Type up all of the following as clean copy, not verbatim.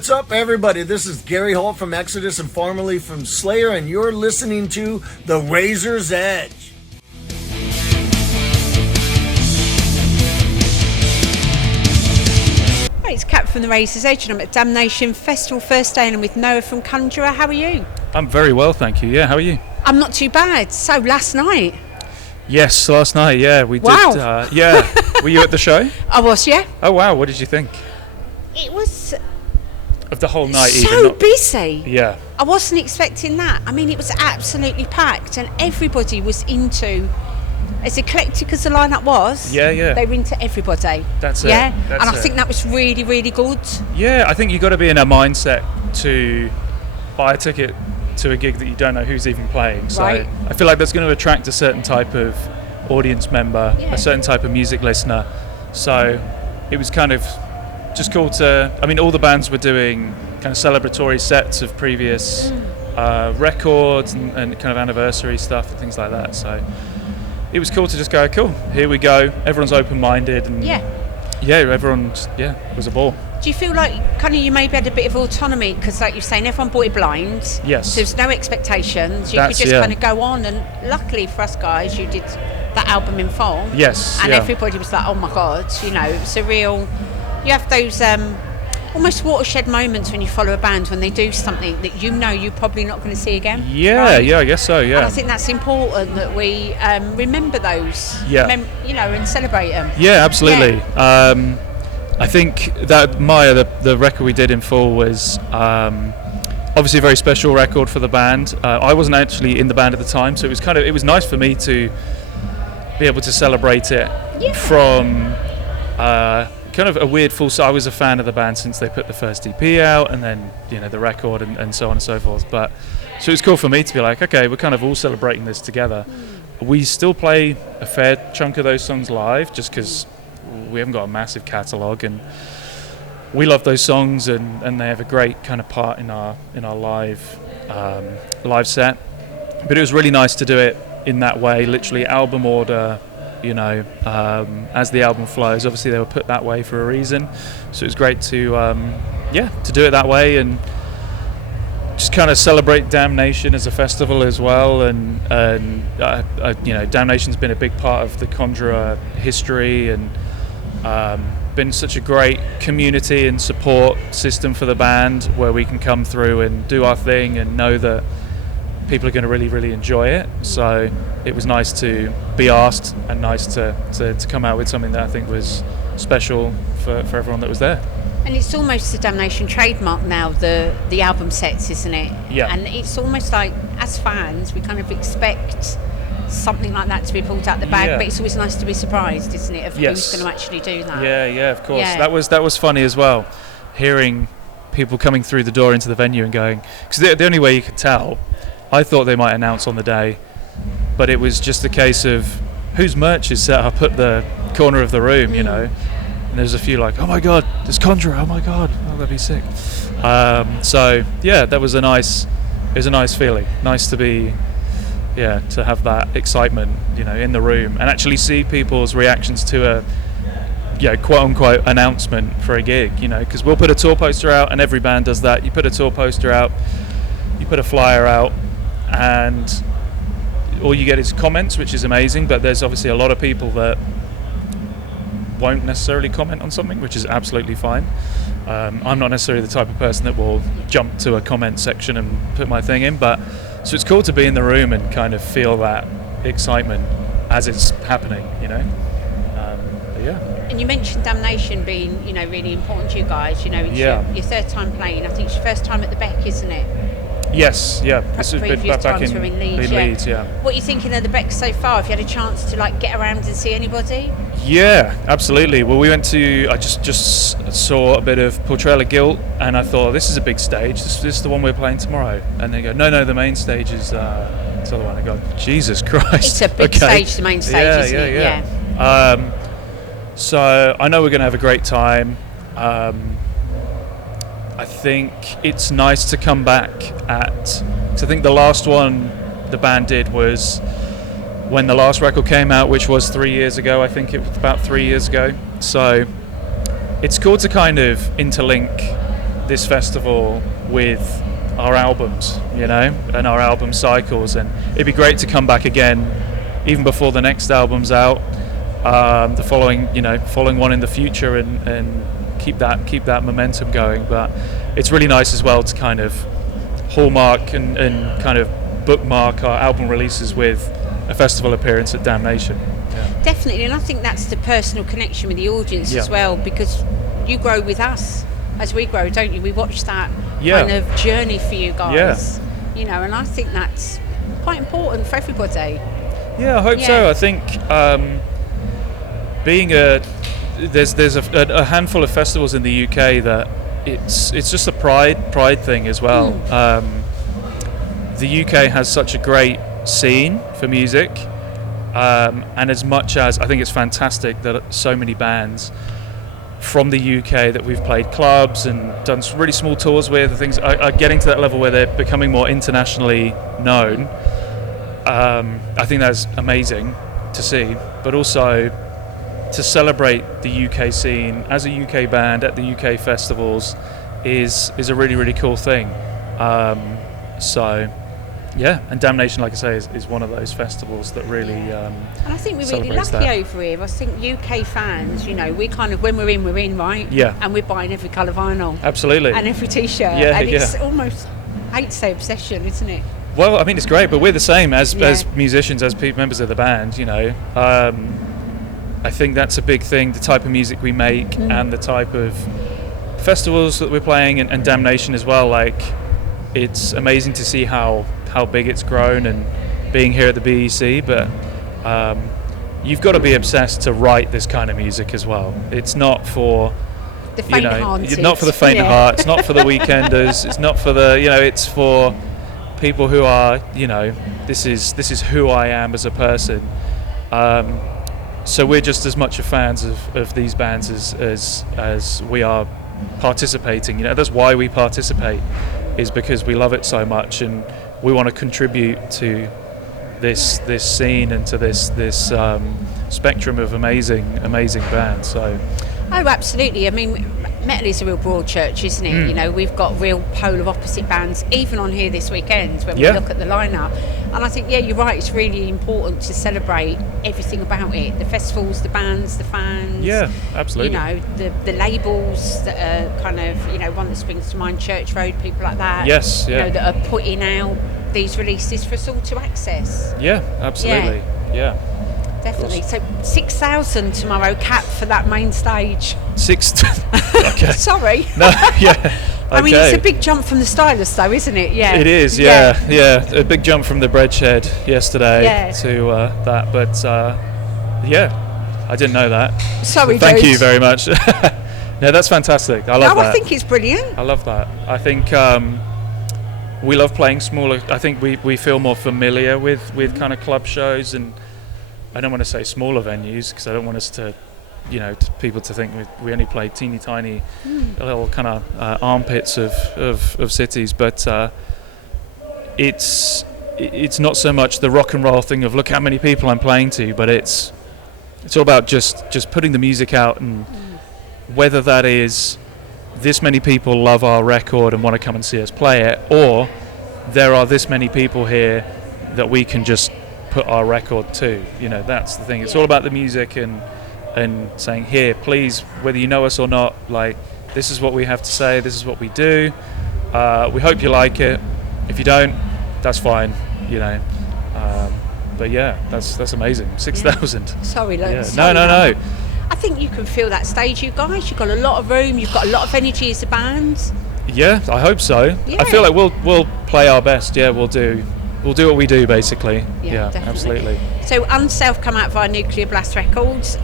What's up, everybody? This is Gary Holt from Exodus and formerly from Slayer, and you're listening to The Razor's Edge. Hi, it's Kat from The Razor's Edge, and I'm at Damnation Festival first day, and I'm with Noah from Conjurer. How are you? I'm very well, thank you. Yeah, how are you? I'm not too bad. So, last night? Yes, last night, yeah, we Wow. did. Yeah, were you at the show? I was, yeah. Oh, wow, what did you think? It was Of the whole night, so even? busy. Yeah. I wasn't expecting that. I mean, it was absolutely packed, and everybody was into, as eclectic as the lineup was, Yeah. they were into everybody. That's it. Yeah, That's and I it. think that was really, really good. Yeah, I think you've got to be in a mindset to buy a ticket to a gig that you don't know who's even playing. So Right. I feel like that's going to attract a certain type of audience member, Yeah. a certain type of music listener. So it was kind of just cool to, I mean, all the bands were doing kind of celebratory sets of previous records and kind of anniversary stuff and things like that. So it was cool to just go, cool, here we go. Everyone's open-minded and Yeah. everyone, it was a ball. Do you feel like kind of you maybe had a bit of autonomy because, like you're saying, everyone bought it blind? Yes. So there's no expectations. You That's- could just yeah. kind of go on, and luckily for us guys, you did that album in full. Yes, And yeah. everybody was like, "Oh my god!" You know, it's a real. You have those almost watershed moments when you follow a band when they do something that you know you're probably not going to see again. Yeah, right? yeah, I guess so, yeah. And I think that's important that we remember those. Yeah. And celebrate them. Yeah, absolutely. I think that Maya, the record we did in full, was obviously a very special record for the band. I wasn't actually in the band at the time, so it was nice for me to be able to celebrate it from kind of a weird full. So I was a fan of the band since they put the first EP out, and then the record and so on and so forth. But so it's cool for me to be like, okay, we're kind of all celebrating this together. We still play a fair chunk of those songs live, just because we haven't got a massive catalogue, and we love those songs, and they have a great kind of part in our live set. But it was really nice to do it in that way, literally album order, as the album flows. Obviously they were put that way for a reason, so it was great to do it that way and just kind of celebrate Damnation as a festival as well. And Damnation's been a big part of the Conjurer history, and been such a great community and support system for the band, where we can come through and do our thing and know that people are going to really, really enjoy it. So it was nice to be asked, and nice to come out with something that I think was special for everyone that was there. And it's almost the Damnation trademark now, the album sets, isn't it? Yeah. And it's almost like, as fans, we kind of expect something like that to be pulled out the bag, but it's always nice to be surprised, isn't it, of who's going to actually do that. Yeah, of course. Yeah. That was funny as well, hearing people coming through the door into the venue and going, because the only way you could tell, I thought they might announce on the day, but it was just a case of whose merch is set up at the corner of the room, and there's a few like, oh my god, there's Conjurer, oh my god, oh, that'd be sick. That was a nice feeling, nice to be, to have that excitement, in the room, and actually see people's reactions to a quote unquote announcement for a gig, because we'll put a tour poster out, and every band does that. You put a tour poster out, you put a flyer out, and all you get is comments, which is amazing, but there's obviously a lot of people that won't necessarily comment on something, which is absolutely fine. I'm not necessarily the type of person that will jump to a comment section and put my thing in, but so it's cool to be in the room and kind of feel that excitement as it's happening, And you mentioned Damnation being, really important to you guys. It's your third time playing. I think it's your first time at the Beck, isn't it? Yes, yeah. This has been Previous back times in were in Leeds, Leeds, yeah. What are you thinking of the Beck so far? Have you had a chance to get around and see anybody? Yeah, absolutely. Well, I just saw a bit of Portrayal of Guilt, and I thought, this is a big stage. This is the one we're playing tomorrow. And they go, no, the main stage is this other one. I go, Jesus Christ. It's a big stage, the main stage, isn't it? Yeah. So I know we're going to have a great time. I think it's nice to come back because I think the last one the band did was when the last record came out, which was 3 years ago. I think it was about 3 years ago. So it's cool to kind of interlink this festival with our albums, and our album cycles, and it'd be great to come back again even before the next album's out, the following one in the future, and keep that momentum going. But it's really nice as well to kind of hallmark and kind of bookmark our album releases with a festival appearance at Damnation. Definitely, and I think that's the personal connection with the audience as well, because you grow with us as we grow, don't you? We watch that kind of journey for you guys, and I think that's quite important for everybody. Yeah, I hope so. I think there's a handful of festivals in the UK that it's just a pride thing as well. The UK has such a great scene for music, and as much as I think it's fantastic that so many bands from the UK that we've played clubs and done really small tours with, things are getting to that level where they're becoming more internationally known. I think that's amazing to see, but also to celebrate the UK scene as a UK band at the UK festivals is a really, really cool thing. And Damnation, like I say, is one of those festivals that really and I think we're really lucky over here. I think UK fans, we kind of, when we're in, right? Yeah. And we're buying every colour vinyl. Absolutely. And every T-shirt. Yeah, and it's almost, I hate to say obsession, isn't it? Well, I mean, it's great, but we're the same as musicians, as members of the band, I think that's a big thing, the type of music we make and the type of festivals that we're playing, and Damnation as well. Like, it's amazing to see how big it's grown, and being here at the BEC, but you've got to be obsessed to write this kind of music as well. It's not for the faint-hearted. Not for the faint of heart. It's not for the weekenders. It's not for the it's for people who are this is who I am as a person. So we're just as much fans of these bands as we are participating. That's why we participate, is because we love it so much, and we want to contribute to this scene and to this spectrum of amazing bands. So. Oh, absolutely. I mean, metal is a real broad church, isn't it? We've got real polar opposite bands, even on here this weekend when we look at the lineup. And I think, you're right, it's really important to celebrate everything about it. The festivals, the bands, the fans. Yeah, absolutely. The labels that are kind of, one that springs to mind, Church Road, people like that. Yes, that are putting out these releases for us all to access. Yeah, absolutely. Yeah. Definitely. So 6,000 tomorrow, cap for that main stage. Okay. Sorry. No, yeah. Okay. I mean, it's a big jump from the Stylus, though, isn't it? Yeah. It is. Yeah. A big jump from the bread shed yesterday to that, but I didn't know that. Sorry, Thank you very much. No, that's fantastic. I love that. I think it's brilliant. I love that. I think we love playing smaller. I think we feel more familiar with kind of club shows, and I don't want to say smaller venues because I don't want us to, people to think we only play teeny tiny little kind of armpits of cities. But it's not so much the rock and roll thing of look how many people I'm playing to, but it's all about just putting the music out, and whether that is this many people love our record and want to come and see us play it, or there are this many people here that we can just put our record to. That's the thing. It's all about the music and saying, here, please, whether you know us or not, like, this is what we have to say, this is what we do. We hope you like it. If you don't, that's fine. But that's amazing. 6,000. Sorry, No. I think you can feel that stage, you guys. You've got a lot of room. You've got a lot of energy as a band. Yeah, I hope so. Yeah. I feel like we'll play our best. Yeah, we'll do what we do, basically. Yeah, absolutely. So Unself come out via Nuclear Blast Records.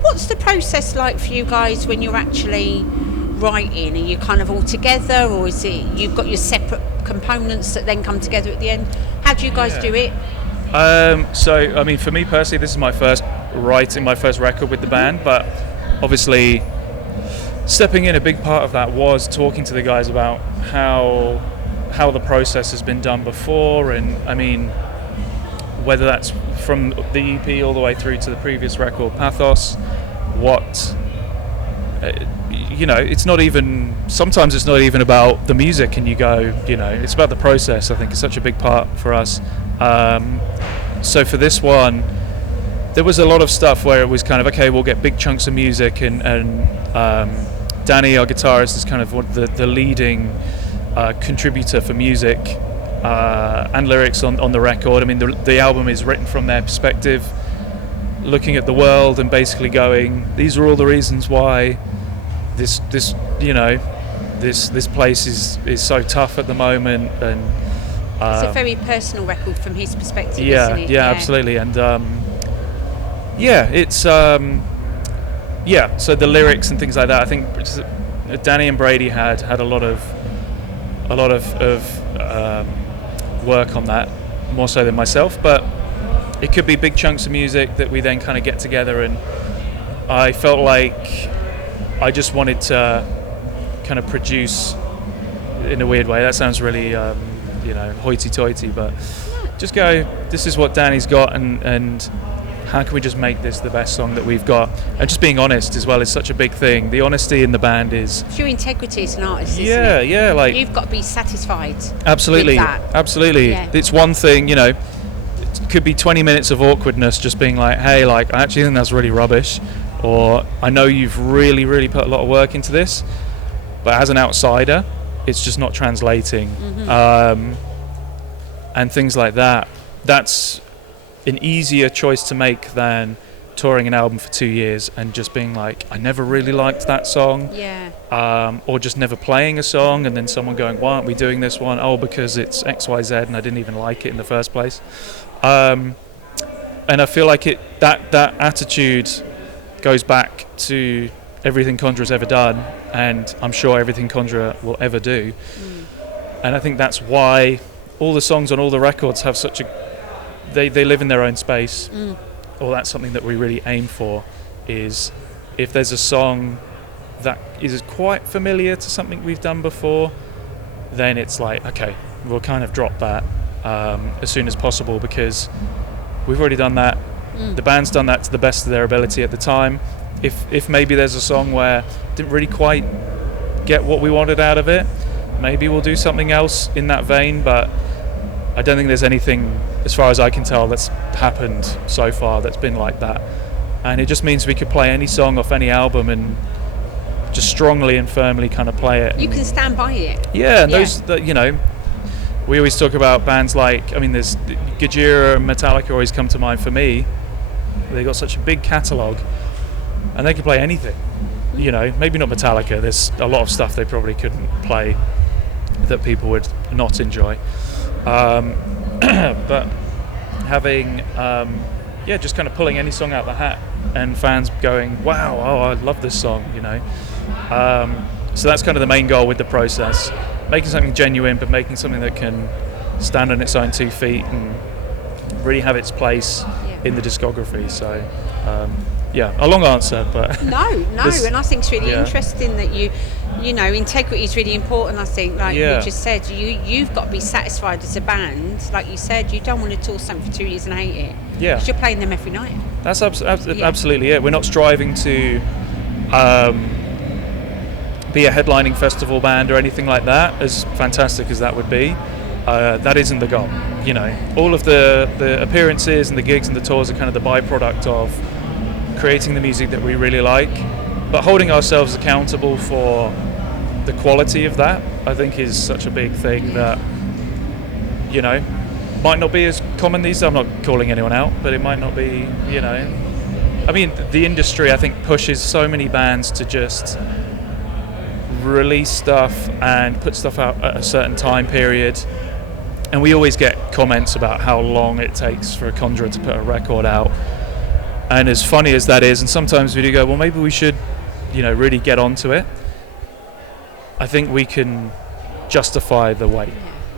What's the process like for you guys when you're actually writing? Are you kind of all together, or is it you've got your separate components that then come together at the end? How do you guys do it? So, I mean, for me personally, this is my first record with the band, but obviously stepping in, a big part of that was talking to the guys about how the process has been done before, and I mean, whether that's from the EP all the way through to the previous record, Pathos, it's not even, sometimes it's not even about the music, and you go, it's about the process. I think it's such a big part for us. So for this one, there was a lot of stuff where it was kind of, okay, we'll get big chunks of music, and Danny, our guitarist, is kind of the leading contributor for music and lyrics on the record. I mean, the album is written from their perspective, looking at the world and basically going, these are all the reasons why this place is so tough at the moment. And it's a very personal record from his perspective, yeah, isn't it? Yeah, absolutely. And it's so the lyrics and things like that, I think Danny and Brady had a lot of work on that, more so than myself, but it could be big chunks of music that we then kind of get together, and I felt like I just wanted to kind of produce in a weird way. That sounds really hoity-toity, but just go, this is what Danny's got, and how can we just make this the best song that we've got? And just being honest as well is such a big thing. The honesty in the band is... It's your integrity as an artist, isn't it? Yeah, like... You've got to be satisfied absolutely, with that. Absolutely. Yeah. It's one thing, it could be 20 minutes of awkwardness just being like, hey, like, I actually think that's really rubbish, or I know you've really, really put a lot of work into this, but as an outsider, it's just not translating. Mm-hmm. And things like that. That's an easier choice to make than touring an album for 2 years and just being like, I never really liked that song. Yeah. Or just never playing a song, and then someone going, why aren't we doing this one? Oh, because it's XYZ and I didn't even like it in the first place. And I feel like that attitude goes back to everything Conjurer's ever done, and I'm sure everything Conjurer will ever do. And I think that's why all the songs on all the records have such a... They live in their own space. Or that's something that we really aim for, is if there's a song that is quite familiar to something we've done before, then it's like, okay, we'll kind of drop that as soon as possible, because we've already done that. The band's done that to the best of their ability at the time. If maybe there's a song where didn't really quite get what we wanted out of it, maybe we'll do something else in that vein, but I don't think there's anything, as far as I can tell, that's happened so far that's been like that. And it just means we could play any song off any album and just strongly and firmly kind of play it. You can stand by it. Yeah, and those, we always talk about bands like, there's Conjurer and Metallica always come to mind for me. They got such a big catalogue, and they could play anything. Maybe not Metallica. There's a lot of stuff they probably couldn't play that people would not enjoy. But having, just kind of pulling any song out the hat, and fans going, wow, I love this song, So that's kind of the main goal with the process. Making something genuine, but making something that can stand on its own 2 feet and really have its place in the discography. So, a long answer, but... No, and I think it's really interesting that integrity is really important. I think, like you just said, you've got to be satisfied as a band. Like you said, you don't want to tour something for 2 years and hate it. Yeah. Because you're playing them every night. That's absolutely it. We're not striving to be a headlining festival band or anything like that, as fantastic as that would be. That isn't the goal. All of the appearances and the gigs and the tours are kind of the byproduct of creating the music that we really like, but holding ourselves accountable for the quality of that, I think, is such a big thing that might not be as common these days. I'm not calling anyone out, but it might not be. The industry, I think, pushes so many bands to just release stuff and put stuff out at a certain time period, and we always get comments about how long it takes for a Conjurer to put a record out. And as funny as that is, and sometimes we do go, well, maybe we should, really get onto it. I think we can justify the wait,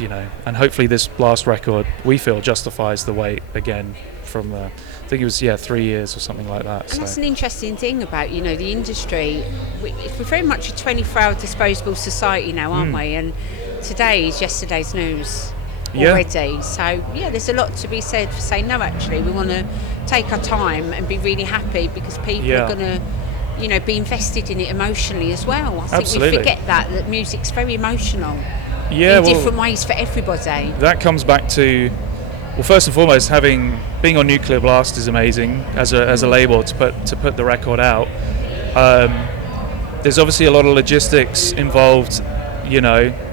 and hopefully this last record, we feel, justifies the wait again from I think it was 3 years or something like that. And that's an interesting thing about the industry. We're very much a 24-hour disposable society now, aren't we? And today is yesterday's news already. So there's a lot to be said for saying, no, actually we want to take our time and be really happy, because people are going to be invested in it emotionally as well. I think Absolutely. we forget that music's very emotional Yeah, in different ways for everybody. That comes back to, well, first and foremost, being on Nuclear Blast is amazing as a label to put the record out. There's obviously a lot of logistics involved.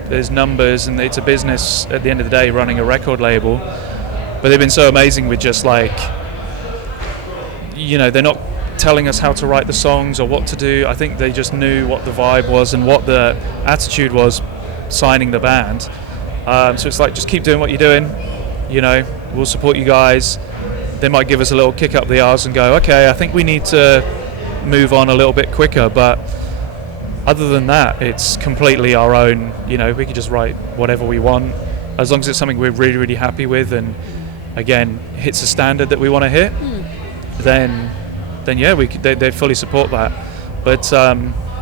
There's numbers, and it's a business at the end of the day running a record label. But they've been so amazing with just they're not telling us how to write the songs or what to do. I think they just knew what the vibe was and what the attitude was signing the band. So it's just keep doing what you're doing. We'll support you guys. They might give us a little kick up the arse and go, okay, I think we need to move on a little bit quicker. But other than that, it's completely our own. We can just write whatever we want, as long as it's something we're really, really happy with, and again hits a standard that we want to hit. Then yeah, they fully support that. But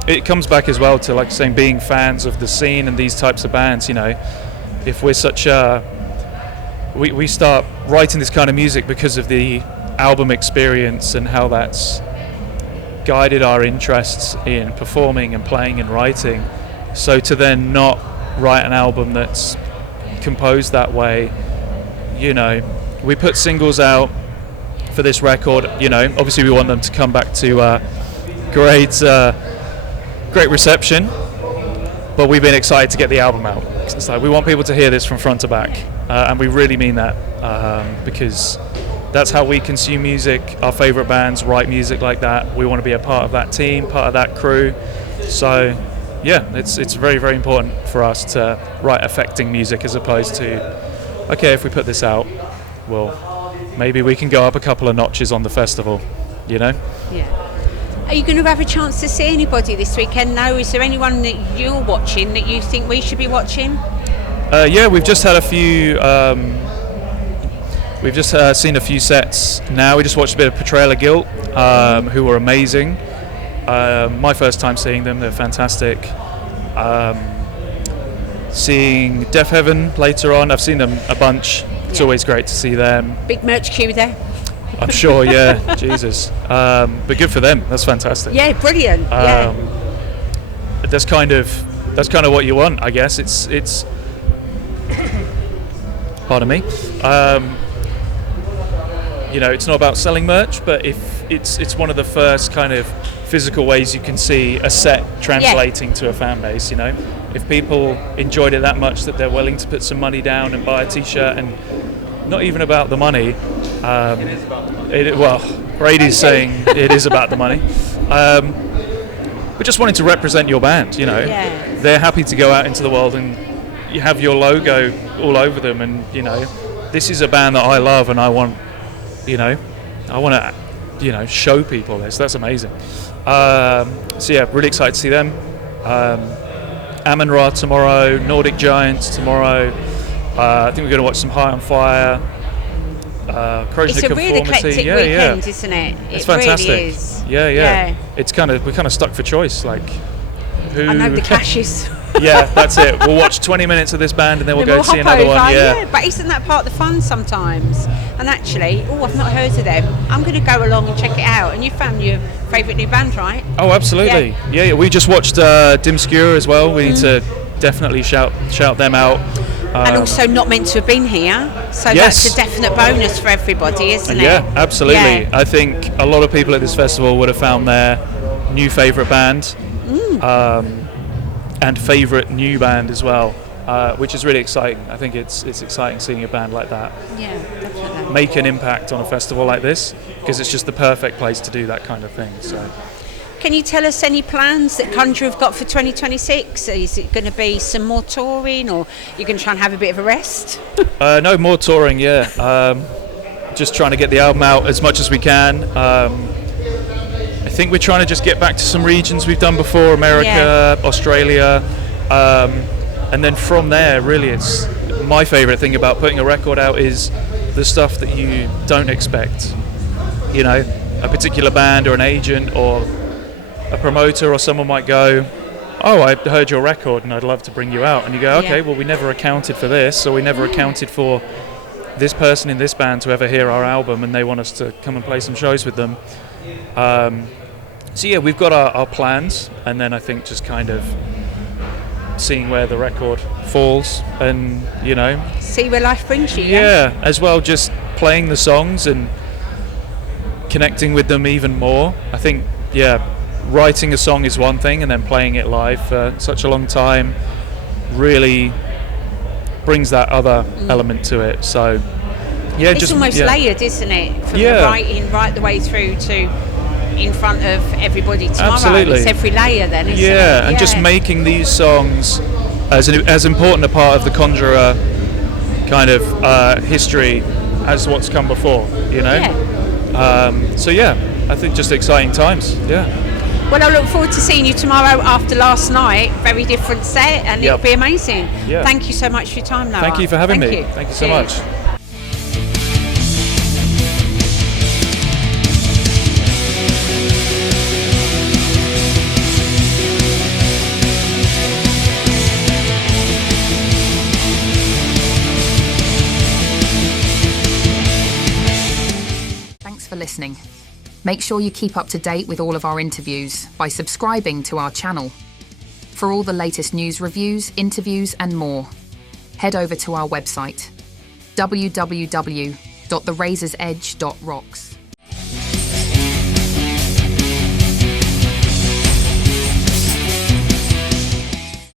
it comes back as well to, like saying, being fans of the scene and these types of bands. If we're we start writing this kind of music because of the album experience and how that's guided our interests in performing and playing and writing. So to then not write an album that's composed that way, we put singles out for this record. Obviously we want them to come back to great reception, but we've been excited to get the album out. It's we want people to hear this from front to back, and we really mean that, because that's how we consume music. Our favourite bands write music like that. We want to be a part of that team, part of that crew. So yeah, it's very, very important for us to write affecting music, as opposed to, okay, if we put this out, well, maybe we can go up a couple of notches on the festival, Yeah. Are you going to have a chance to see anybody this weekend now? Is there anyone that you're watching that you think we should be watching? Yeah, we've just had a few. We've just seen a few sets now. We just watched a bit of Portrayal of Guilt, who were amazing. My first time seeing them, they're fantastic. Seeing Deaf Heaven later on, I've seen them a bunch. It's always great to see them. Big merch queue there. I'm sure, yeah. Jesus. But good for them. That's fantastic. Yeah, brilliant. That's kind of what you want, I guess. It's pardon me. It's not about selling merch, but if it's one of the first kind of physical ways you can see a set translating to a fan base. If people enjoyed it that much that they're willing to put some money down and buy a t-shirt, and not even about the money. It is about the money. Brady's saying it is about the money. But just wanting to represent your band, They're happy to go out into the world and you have your logo all over them, and this is a band that I love, and I want to show people this. That's amazing. So yeah, really excited to see them. Amon-Ra tomorrow, Nordic Giants tomorrow. I think we're going to watch some High on Fire. Corrosion it's of a really Conformity. eclectic weekend, isn't it? It's fantastic. Really is. Yeah. It's we're kind of stuck for choice. Who? I know the Clashes. Yeah, that's it. We'll watch 20 minutes of this band and then we'll go see another one. Yeah, but isn't that part of the fun sometimes? And actually, I've not heard of them. I'm going to go along and check it out. And you found your favourite new band, right? Oh, absolutely. Yeah. We just watched Dimscure as well. We need to definitely shout them out. And also not meant to have been here, so that's a definite bonus for everybody, isn't it? Yeah, absolutely. Yeah. I think a lot of people at this festival would have found their new favourite band, and favourite new band as well, which is really exciting. I think it's exciting seeing a band like that definitely make an impact on a festival like this, because it's just the perfect place to do that kind of thing. So. Can you tell us any plans that Conjurer have got for 2026? Is it going to be some more touring, or you're going to try and have a bit of a rest? No, more touring, yeah. Just trying to get the album out as much as we can. I think we're trying to just get back to some regions we've done before, America, Australia, and then from there, really, it's my favourite thing about putting a record out is the stuff that you don't expect. A particular band or an agent or a promoter or someone might go, I heard your record and I'd love to bring you out, and you go, okay, well, we never accounted for this, or we never accounted for this person in this band to ever hear our album, and they want us to come and play some shows with them. So yeah, we've got our plans, and then I think just kind of seeing where the record falls, and see where life brings you. Yeah, as well, just playing the songs and connecting with them even more. I think, writing a song is one thing, and then playing it live for such a long time really brings that other element to it. So it's almost layered, isn't it? From the writing right the way through to in front of everybody tomorrow. Absolutely. It's every layer then, isn't it? And just making these songs as important a part of the Conjurer kind of history as what's come before, I think just exciting times. Well, I look forward to seeing you tomorrow after last night. Very different set, and it'll be amazing. Thank you so much for your time, Noah. Thank you for having me. Thank you so much. Thanks for listening. Make sure you keep up to date with all of our interviews by subscribing to our channel. For all the latest news, reviews, interviews and more, head over to our website www.therazorsedge.rocks.